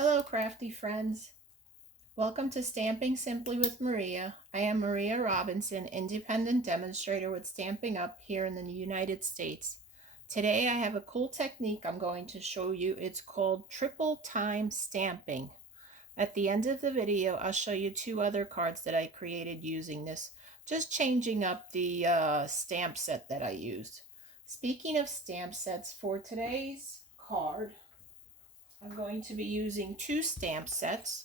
Hello, crafty friends. Welcome to Stamping Simply with Maria. I am Maria Robinson, independent demonstrator with Stampin Up here in the United States. Today I have a cool technique I'm going to show you. It's called triple time stamping. At the end of the video, I'll show you two other cards that I created using this, just changing up the stamp set that I used. Speaking of stamp sets, for today's card, I'm going to be using two stamp sets.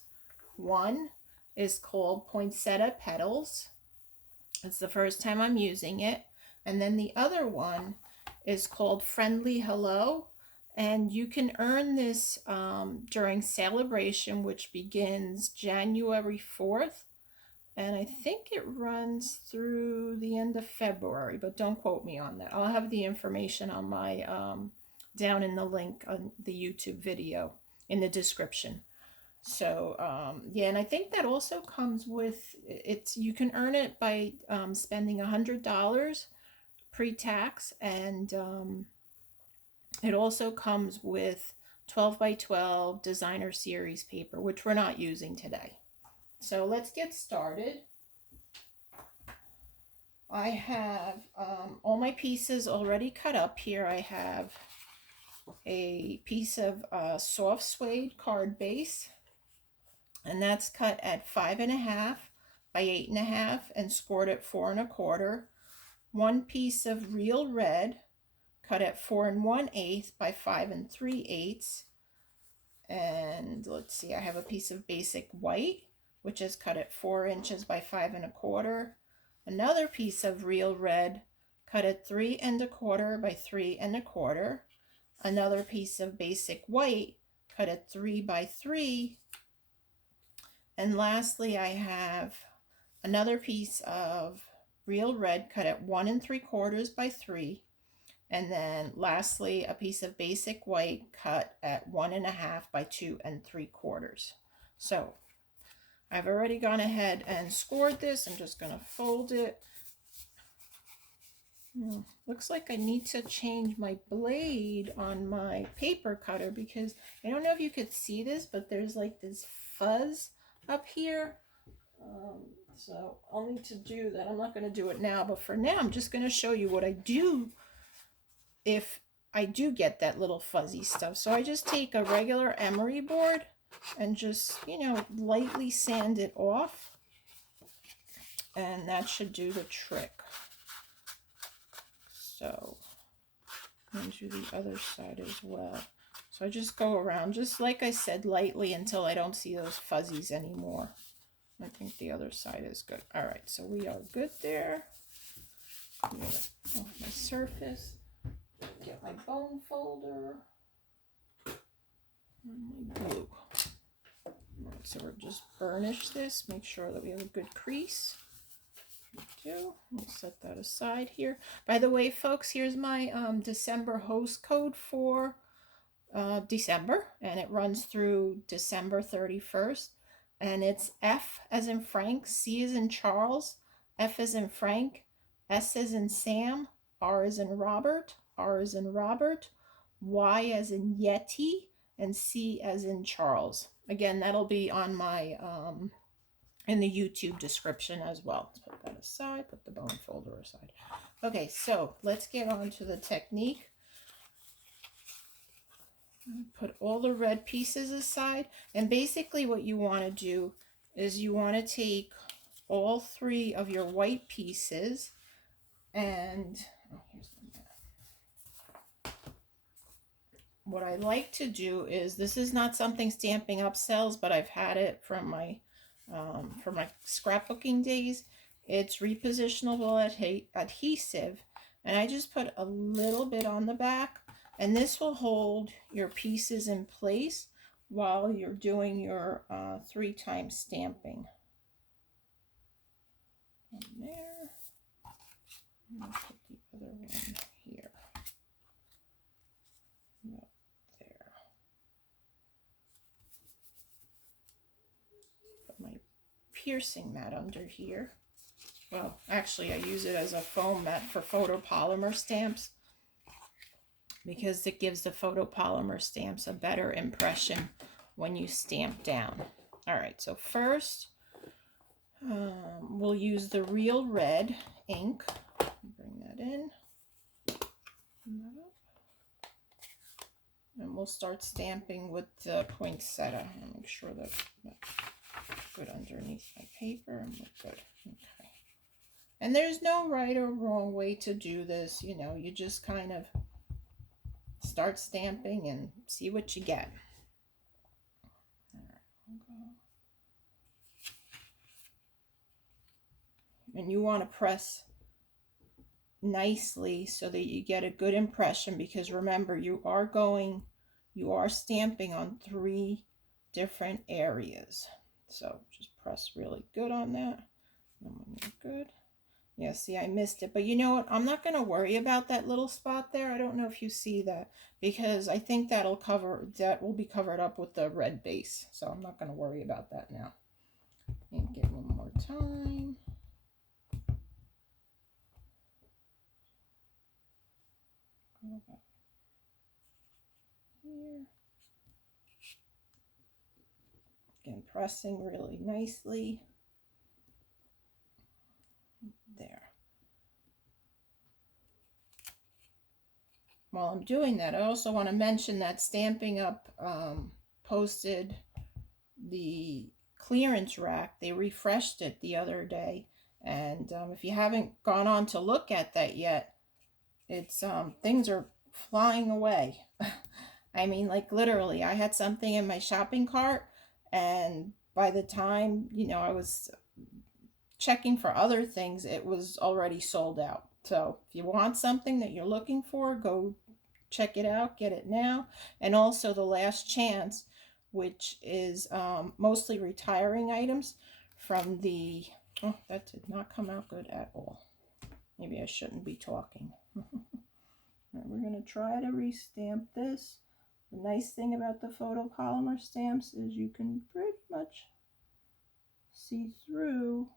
One is called Poinsettia Petals. It's the first time I'm using it. And then the other one is called Friendly Hello. And you can earn this during celebration, which begins January 4th. And I think it runs through the end of February, but don't quote me on that. I'll have the information on my down in the link on the YouTube video in the description. So yeah, and I think that also comes with you can earn it by spending $100 pre-tax, and it also comes with 12 by 12 designer series paper, which we're not using today. So let's get started. I have all my pieces already cut up here. I have a piece of soft suede card base, and that's cut at 5.5 by 8.5 and scored at 4 1/4. One piece of real red cut at 4 1/8 by 5 3/8. And let's see, I have a piece of basic white, which is cut at 4 inches by 5 1/4. Another piece of real red cut at 3 1/4 by 3 1/4. Another piece of basic white cut at 3 by 3. And lastly, I have another piece of real red cut at 1 3/4 by 3. And then lastly, a piece of basic white cut at 1.5 by 2 3/4. So I've already gone ahead and scored this. I'm just going to fold it. Looks like I need to change my blade on my paper cutter, because I don't know if you could see this, but there's like this fuzz up here. So I'll need to do that. I'm not going to do it now, but for now I'm just going to show you what I do if I do get that little fuzzy stuff. So I just take a regular emery board and just, lightly sand it off, and that should do the trick. So I'm going to do the other side as well. So I just go around, just like I said, lightly until I don't see those fuzzies anymore. I think the other side is good. All right, so we are good there. Get off my surface. Get my bone folder and my glue. All right, so we'll just burnish this, make sure that we have a good crease. We do. We'll set that aside here. By the way, folks, here's my December host code for December, and it runs through December 31st. And it's F as in Frank, C as in Charles, F as in Frank, S as in Sam, R as in Robert, R as in Robert, Y as in Yeti, and C as in Charles. Again, that'll be on my in the YouTube description as well. Let's put that aside, put the bone folder aside. Okay, so let's get on to the technique. Put all the red pieces aside, and basically what you want to do is you want to take all three of your white pieces, and here's the map. What I like to do is, this is not something Stampin' Up sells, but I've had it from my scrapbooking days. It's repositionable adhesive, and I just put a little bit on the back, and this will hold your pieces in place while you're doing your 3-time stamping. And there. I'm going to put the other one here. Right there. Put my piercing mat under here. Well, actually I use it as a foam mat for photopolymer stamps, because it gives the photopolymer stamps a better impression when you stamp down. All right, so first we'll use the Real Red ink. Bring that in. And we'll start stamping with the poinsettia. I'll make sure that that's good underneath my paper and we're good. Okay. And there's no right or wrong way to do this. You know, you just kind of start stamping and see what you get. And you want to press nicely so that you get a good impression, because remember, you are stamping on 3 different areas. So just press really good on that. And when you're good. Yeah, see, I missed it. But you know what? I'm not going to worry about that little spot there. I don't know if you see that, because I think that will be covered up with the red base. So I'm not going to worry about that now. And get one more time. Go back here. Again, pressing really nicely. There. While I'm doing that, I also want to mention that Stampin' Up posted the clearance rack. They refreshed it the other day, and if you haven't gone on to look at that yet, it's things are flying away. I mean, like literally, I had something in my shopping cart, and by the time, you know, I was checking for other things, it was already sold out. So if you want something that you're looking for, go check it out, get it now. And also the Last Chance, which is mostly retiring items from the, oh, that did not come out good at all. Maybe I shouldn't be talking. Right, we're going to try to restamp this. The nice thing about the photopolymer stamps is you can pretty much see through.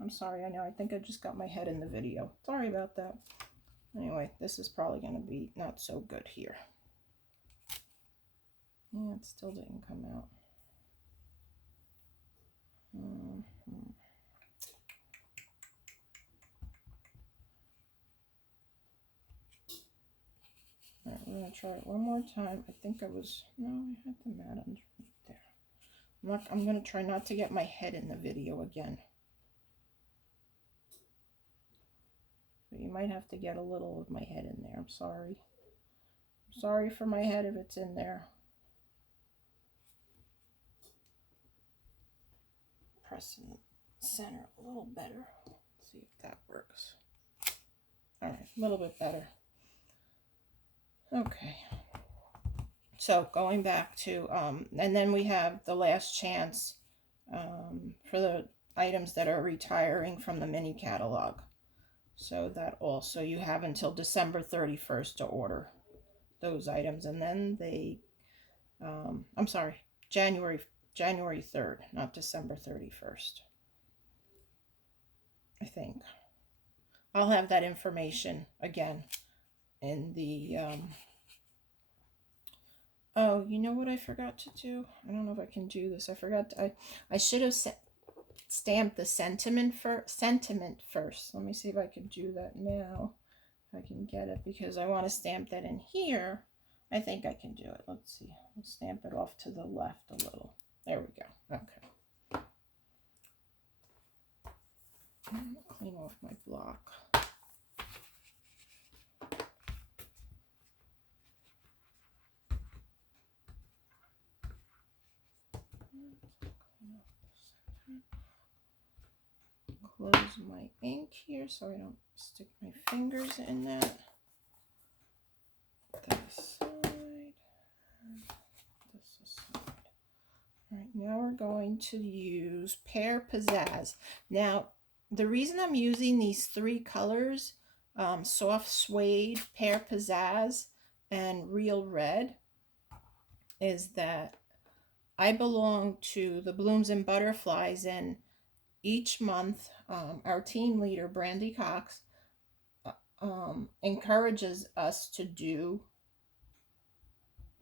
I'm sorry, I know, I think I just got my head in the video. Sorry about that. Anyway, this is probably going to be not so good here. Yeah, it still didn't come out. All right, we're going to try it one more time. I think I was, no, I had the mat underneath there. I'm going to try not to get my head in the video again. But you might have to get a little of my head in there. I'm sorry. I'm sorry for my head if it's in there. Press in the center a little better. Let's see if that works. All right, a little bit better. Okay. So going back to, and then we have the Last Chance for the items that are retiring from the mini catalog. So that also, you have until December 31st to order those items. And then they, I'm sorry, January 3rd, not December 31st. I think. I'll have that information again in the, oh, you know what I forgot to do? I don't know if I can do this. I forgot to, I should have stamped the sentiment first. Let me see if I can do that now. If I can get it, because I want to stamp that in here. I think I can do it. Let's see. I'll stamp it off to the left a little. There we go. Okay. Clean off my block. Close my ink here so I don't stick my fingers in that. This side, this aside. All right, now we're going to use Pear Pizzazz. Now, the reason I'm using these 3 colors, Soft Suede, Pear Pizzazz, and Real Red, is that I belong to the Blooms and Butterflies, and each month our team leader, Brandy Cox, encourages us to do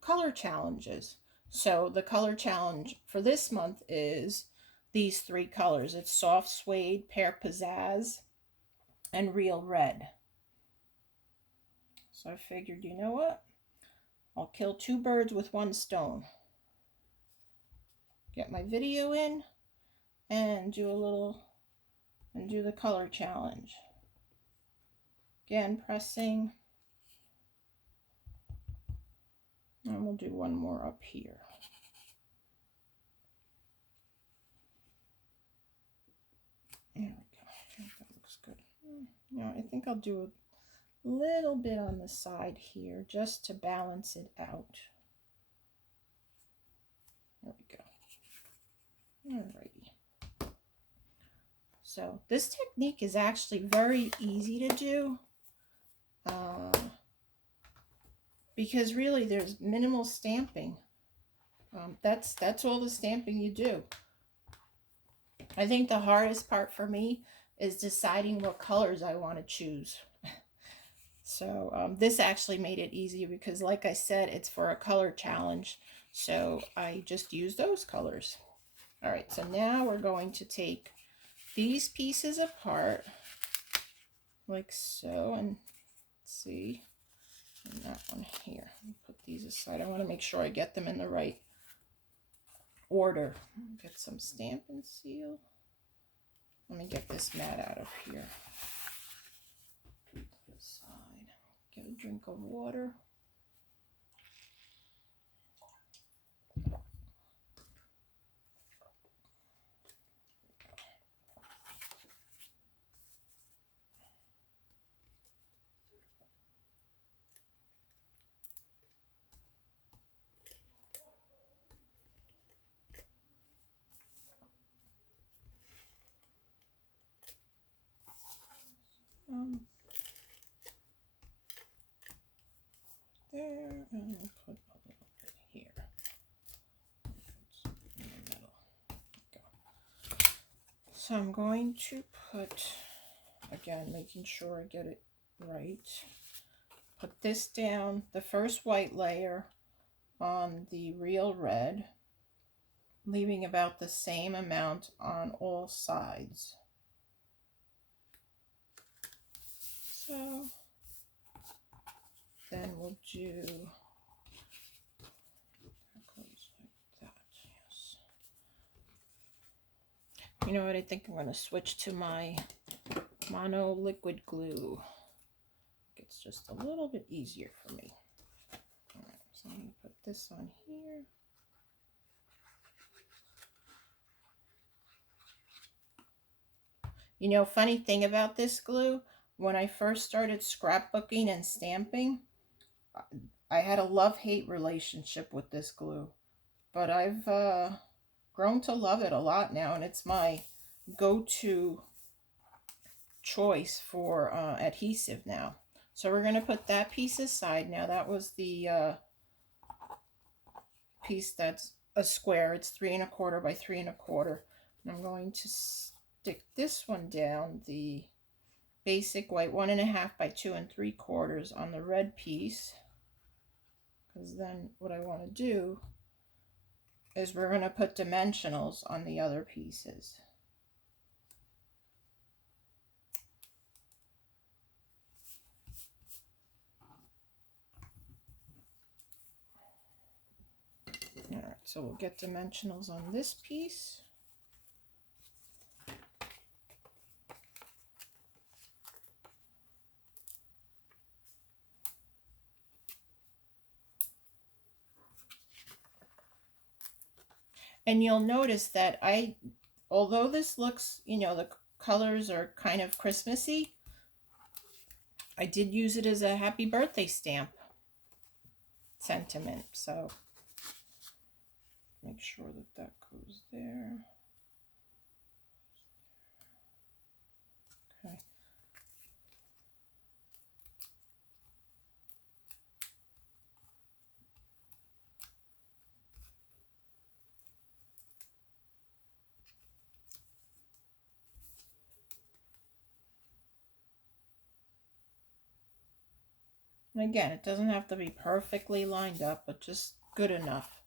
color challenges. So the color challenge for this month is these 3 colors. It's soft suede, pear pizzazz, and real red. So I figured, you know what? I'll kill 2 birds with 1 stone. Get my video in and do the color challenge. Again, pressing. And we'll do 1 more up here. There we go. I think that looks good. Now I think I'll do a little bit on the side here just to balance it out. There we go. Alrighty. So this technique is actually very easy to do because really there's minimal stamping. That's all the stamping you do. I think the hardest part for me is deciding what colors I want to choose. So this actually made it easy because, like I said, it's for a color challenge. So I just use those colors. All right, so now we're going to take these pieces apart like so, and see, and that one here. Put these aside. I want to make sure I get them in the right order. Get some Stampin' Seal. Let me get this mat out of here. Put it aside. Get a drink of water. There, and we'll put a little bit here. In the middle. Go. So I'm going to put, again, making sure I get it right. Put this down, the first white layer on the real red, leaving about the same amount on all sides. So then we'll do, that goes like that, yes. You know what, I think I'm going to switch to my mono liquid glue. It's just a little bit easier for me. All right, so I'm going to put this on here. You know, funny thing about this glue, when I first started scrapbooking and stamping, I had a love-hate relationship with this glue, but I've grown to love it a lot now, and it's my go-to choice for adhesive now. So we're going to put that piece aside now. That was the piece that's a square. It's 3 1/4 by 3 1/4. And I'm going to stick this one down, the basic white 1 1/2 by 2 3/4 on the red piece. Because then what I want to do is we're going to put dimensionals on the other pieces. All right, so we'll get dimensionals on this piece. And you'll notice that although this looks, you know, the colors are kind of Christmassy, I did use it as a happy birthday stamp sentiment. So make sure that that goes there. Okay. And again, it doesn't have to be perfectly lined up, but just good enough.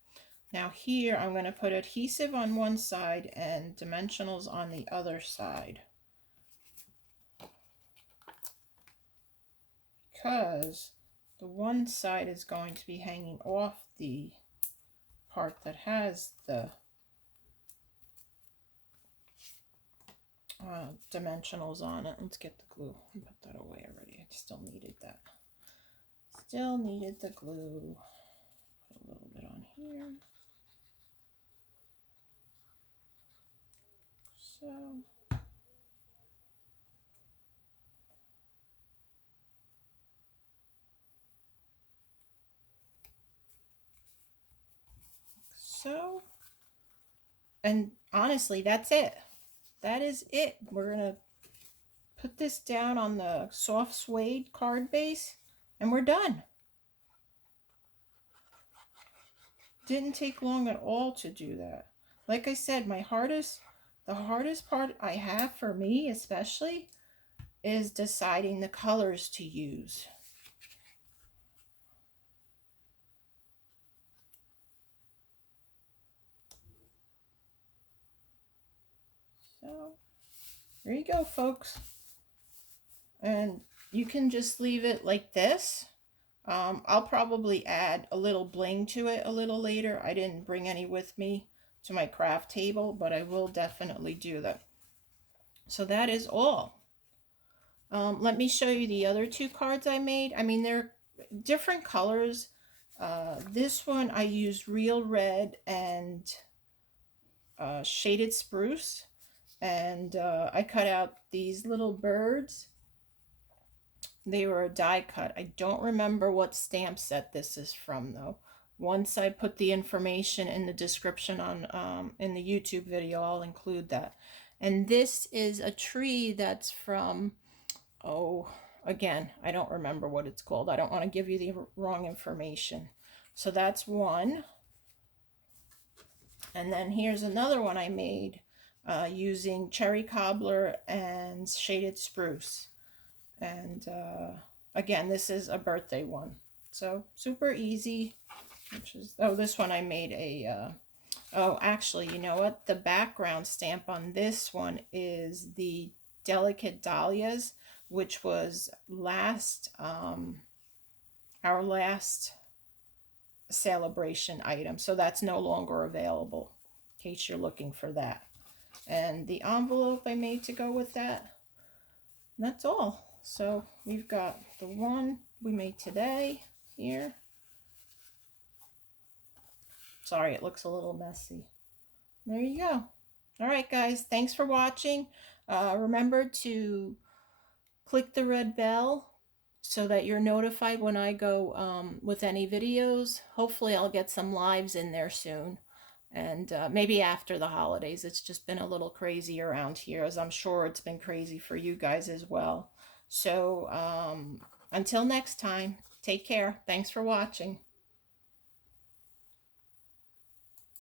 Now here I'm going to put adhesive on one side and dimensionals on the other side, because the one side is going to be hanging off the part that has the dimensionals on it. Let's get the glue and put that away already. I still needed that. Still needed the glue. Put a little bit on here. So, and honestly, that's it. That is it. We're gonna put this down on the soft suede card base and we're done. Didn't take long at all to do that. Like I said, the hardest part I have for me especially is deciding the colors to use. So there you go, folks. And you can just leave it like this. I'll probably add a little bling to it a little later. I didn't bring any with me to my craft table, but I will definitely do that. So that is all. Let me show you the other two cards I made. I mean, they're different colors. This one I used real red and shaded spruce. And I cut out these little birds. They were a die cut. I don't remember what stamp set this is from though. Once I put the information in the description on in the YouTube video, I'll include that. And this is a tree that's from, oh, again, I don't remember what it's called. I don't want to give you the wrong information. So that's one. And then here's another one I made using cherry cobbler and shaded spruce. And again, this is a birthday one. So super easy. Which is, oh, this one I made a, oh, actually, you know what? The background stamp on this one is the Delicate Dahlias, which was our last celebration item. So that's no longer available in case you're looking for that. And the envelope I made to go with that. And that's all. So we've got the one we made today here. Sorry, it looks a little messy. There you go. All right, guys, thanks for watching. Remember to click the red bell so that you're notified when I go with any videos. Hopefully I'll get some lives in there soon. And maybe after the holidays. It's just been a little crazy around here, as I'm sure it's been crazy for you guys as well. So until next time, take care. Thanks for watching.